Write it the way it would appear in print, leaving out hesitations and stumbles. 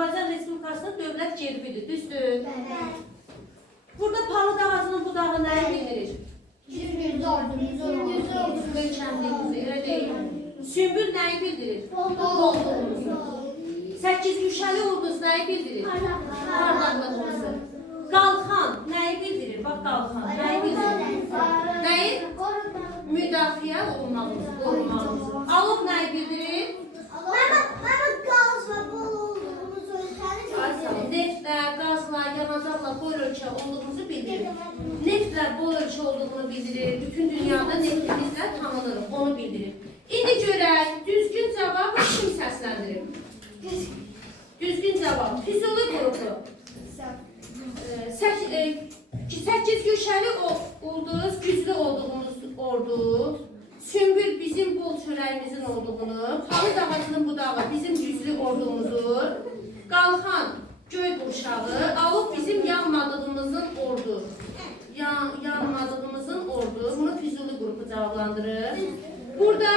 Azərbaycan Respublikasının dövlət gerbidir, düzdür? Burada palıd ağacının budağı nəyi bildirir? Möhkəmliyimizi, elə deyil. Sümbül nəyi bildirir? Bolluğumuzu. 8 güşəli ulduz nəyi bildirir? Parlaqlığımızı. Qalxan nəyi bildirir? Bax, qalxan nəyi bildirir? Nəyi? Müdafiə olmamızı, qorumamızı. Alov nəyi bildirir? Neftlə, qazla, yanacaqla bol ölçü olduğumuzu bildirir. Neftlə bol ölçü olduğunu bildirir. Bütün dünyada neftimizlə tanınırıq, onu bildirir. İndi görək, düzgün cavab kim səsləndirir? Düzgün cavab. Füzuli qrupu. 8 güşəli ulduz, güclü olduğumuz ordu. Sümbül bizim bol çörəyimizin olduğunu, palıd ağacının budağı bizim güclü ordumuzdur. Qalxan göy qurşağı, alov bizim yanmadığımızın ordu. Yanmadığımızın ordu. Bunu Füzuli qrupu cavablandırır. Burada